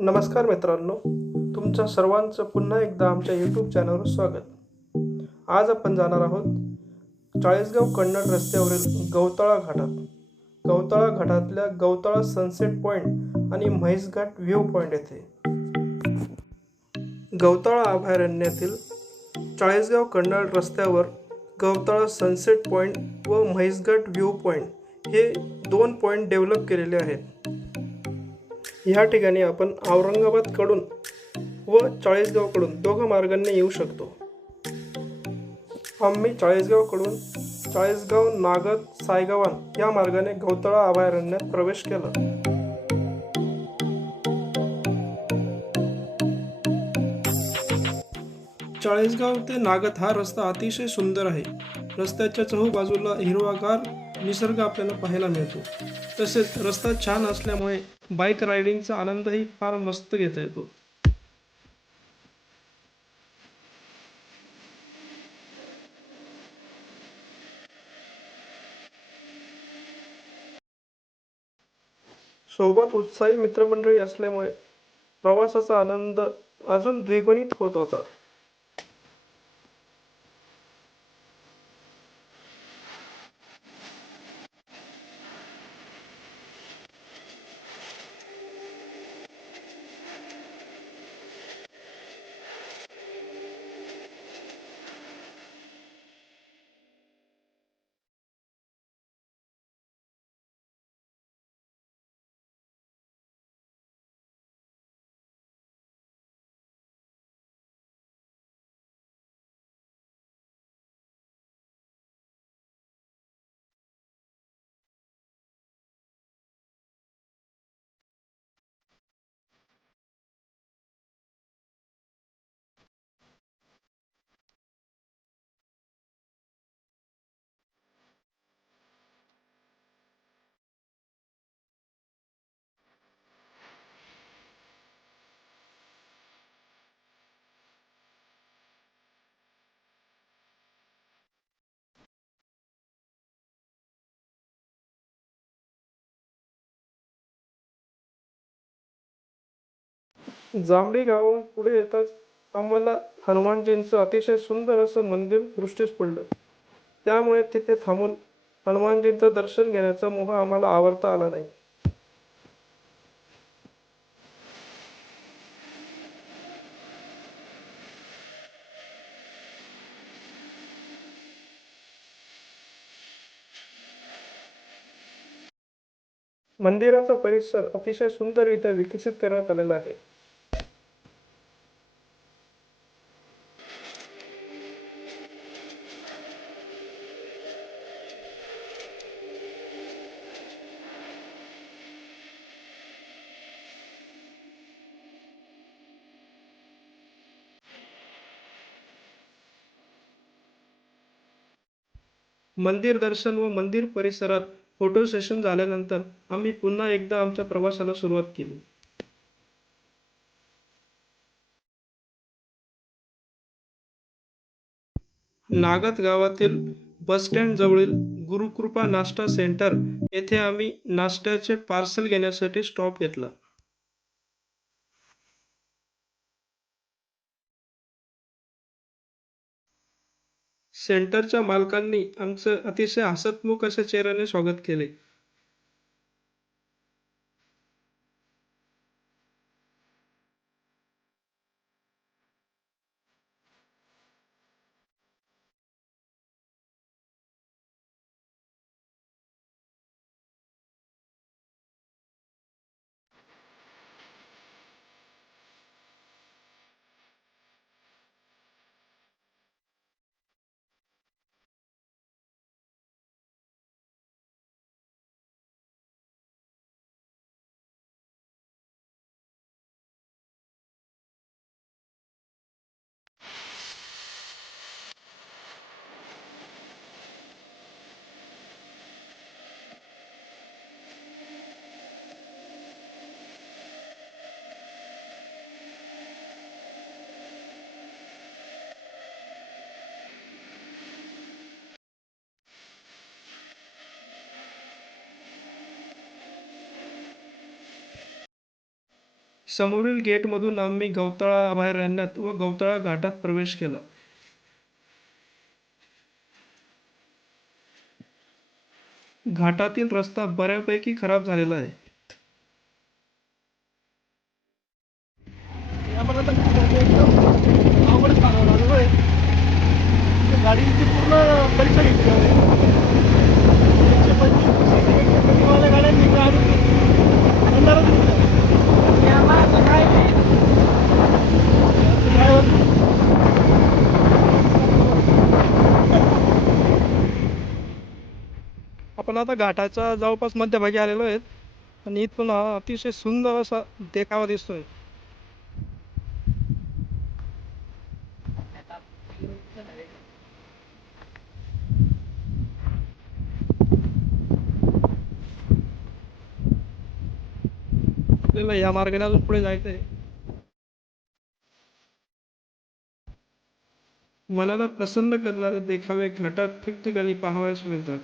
नमस्कार मित्रांनो तुमच्या सर्वांचं पुन्हा एकदा आमच्या यूट्यूब चॅनलवर स्वागत. आज आपण जाणार आहोत चाळीसगाव कन्नड रस्त्यावरील गवताळा घाटात. गवताळा घाटातल्या गवताळा सनसेट पॉईंट आणि म्हैसघाट व्ह्यू पॉईंट येथे. गवताळा अभयारण्यातील चाळीसगाव कन्नड रस्त्यावर गवताळा सनसेट पॉईंट व म्हैसघाट व्ह्यू पॉईंट हे दोन पॉईंट डेव्हलप केलेले आहेत. ह्या ठिकाणी आपण औरंगाबादकडून व चाळीसगावकडून दोघं मार्गांनी येऊ शकतो. आम्ही चाळीसगावकडून चाळीसगाव नागद सायगावान या मार्गाने गवतळा अभयारण्यात प्रवेश केला. चाळीसगाव ते नागद हा रस्ता अतिशय सुंदर आहे. रस्त्याच्या चहू बाजूला हिरवागार निसर्ग आपल्याला पाहायला मिळतो. तसेच रस्ता छान असल्यामुळे बाईक रायडिंगचा आनंदही फार मस्त घेता येतो. सोबत उत्साही मित्रमंडळी असल्यामुळे प्रवासाचा आनंद अजून द्विगुणित होत होता. जांभळी गावाहून पुढे येताच आम्हाला हनुमानजींचं अतिशय सुंदर असं मंदिर दृष्टीस पडलं. त्यामुळे तिथे थांबून हनुमानजींचं दर्शन घेण्याचा मोह आम्हाला आवरता आला नाही. मंदिराचा परिसर अतिशय सुंदररित्या विकसित करण्यात आलेला आहे. मंदिर दर्शन व मंदिर परिसरात फोटो सेशन झाल्यानंतर आम्ही पुन्हा एकदा आमच्या प्रवासाला सुरुवात केली. नागत गावातील बस स्टँड जवळील गुरुकृपा नाश्ता सेंटर येथे आम्ही नाश्त्याचे पार्सल घेण्यासाठी स्टॉप घेतला. सेंटरच्या मालकांनी आमचं अतिशय हसतमुख अशा चेहऱ्याने स्वागत केले. समोरील गेटमधून आम्ही गवताळा अभयारण्यात व गवताळा घाटात प्रवेश केला. घाटातील रस्ता बऱ्यापैकी खराब झालेला आहे. आपण आता घाटाच्या जवळपास मध्यभागी आलेलो आहेत. आणि इथून हा अतिशय सुंदर असा देखावा दिसतोय. आपल्याला या मार्गाने अजून पुढे जायचंय. मनाला प्रसन्न करणारे देखावे घाटात ठिकठिकाणी पाहावयास मिळतात.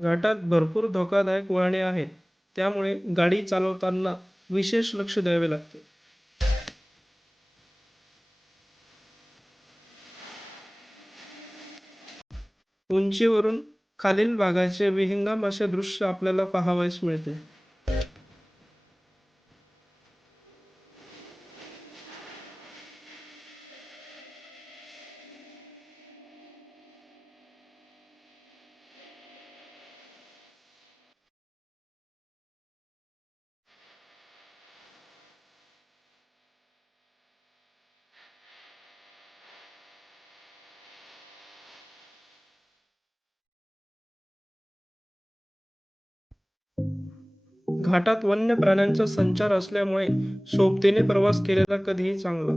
घाटात भरपूर धोकादायक वळणे आहेत. त्यामुळे गाडी चालवताना विशेष लक्ष द्यावे लागते. उंचीवरून खालील भागाचे विहंगम असे दृश्य आपल्याला पाहावयास मिळते. घाटात वन्य प्राण्यांचा संचार असल्यामुळे सोबतीने प्रवास केलेला कधीही चांगला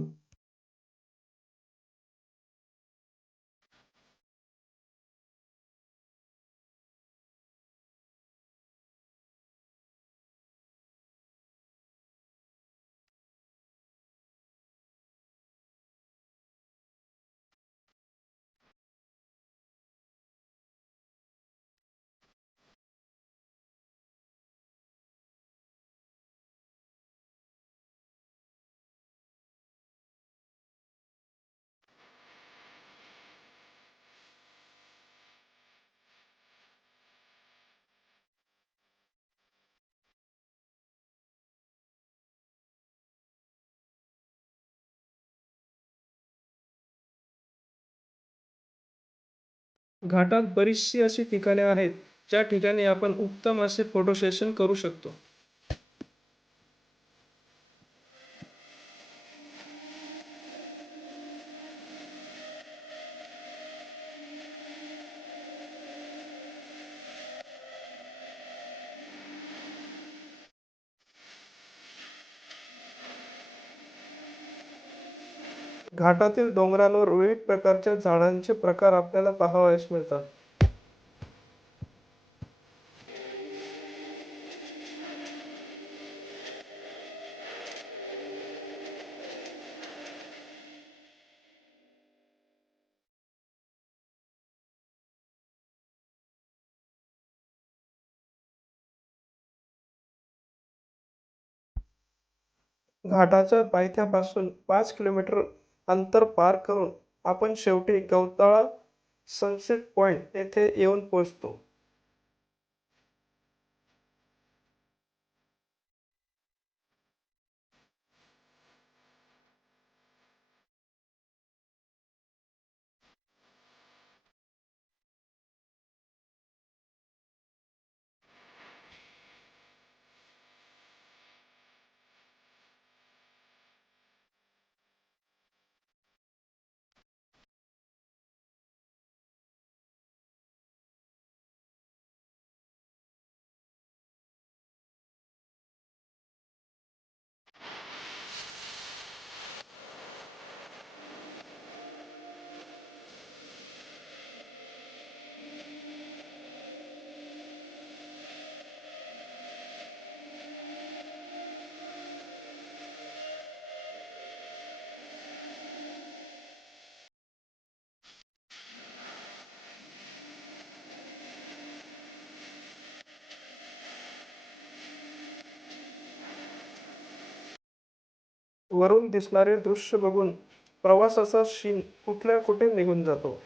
घाटात बरीचशी अशी ठिकाणे आहेत ज्या ठिकाणी आपण उत्तम असे फोटो सेशन करू शकतो. घाटातील डोंगरांवर विविध प्रकारच्या झाडांचे प्रकार आपल्याला पाहावयास मिळतात. घाटाच्या पायथ्यापासून पाच किलोमीटर अंतर पार करून आपण शेवटी गवताळा सनसेट पॉईंट येथे येऊन पोहोचतो. वरून दिसणारे दृश्य बघून प्रवासाचा शीण कुठल्या कुठे निघून जातो?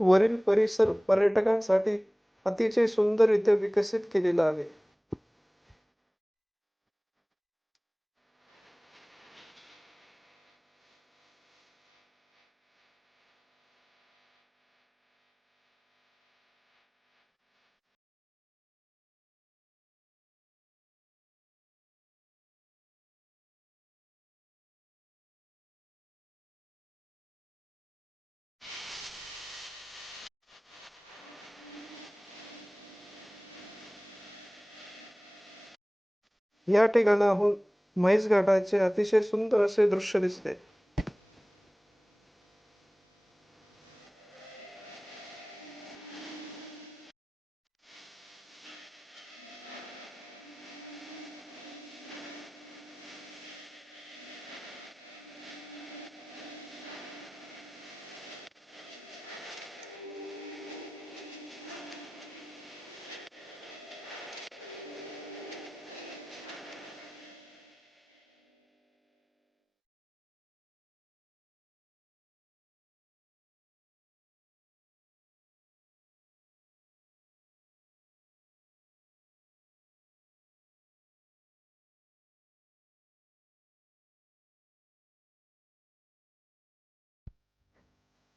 वरील परिसर पर्यटकांसाठी अतिशय सुंदररित्या विकसित केलेला आहे. या ठिकाणाहून म्हैस घाटाचे अतिशय सुंदर असे दृश्य दिसते.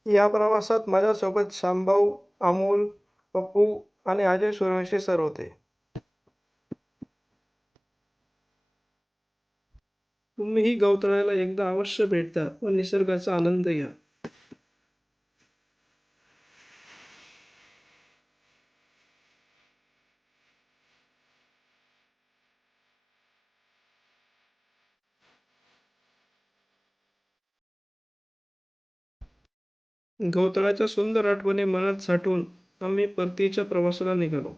या प्रवासात माझ्यासोबत श्यामभाऊ अमोल पप्पू आणि अजय सूर्यवंशी सर होते. तुम्हीही गवतळ्याला एकदा अवश्य भेट द्या व निसर्गाचा आनंद घ्या. गौतळाच्या सुंदर आठवणी मनात साठवून आम्ही परतीच्या प्रवासाला निघालो.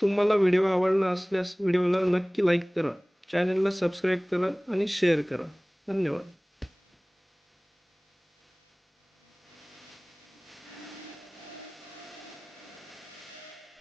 तुम्हाला व्हिडिओ आवडला असल्यास व्हिडिओला नक्की लाईक करा चॅनलला सबस्क्राईब करा आणि शेअर करा. धन्यवाद.